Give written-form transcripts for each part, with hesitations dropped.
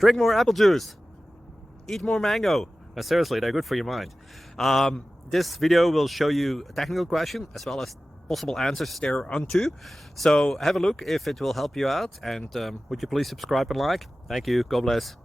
Drink more apple juice. Eat more mango. Seriously, they're good for your mind. This video will show you a technical question as well as possible answers thereunto. So have a look if it will help you out, and would you please subscribe and like? Thank you. God bless.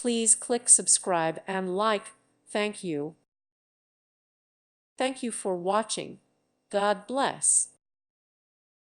Please click subscribe and like. Thank you. Thank you for watching. God bless.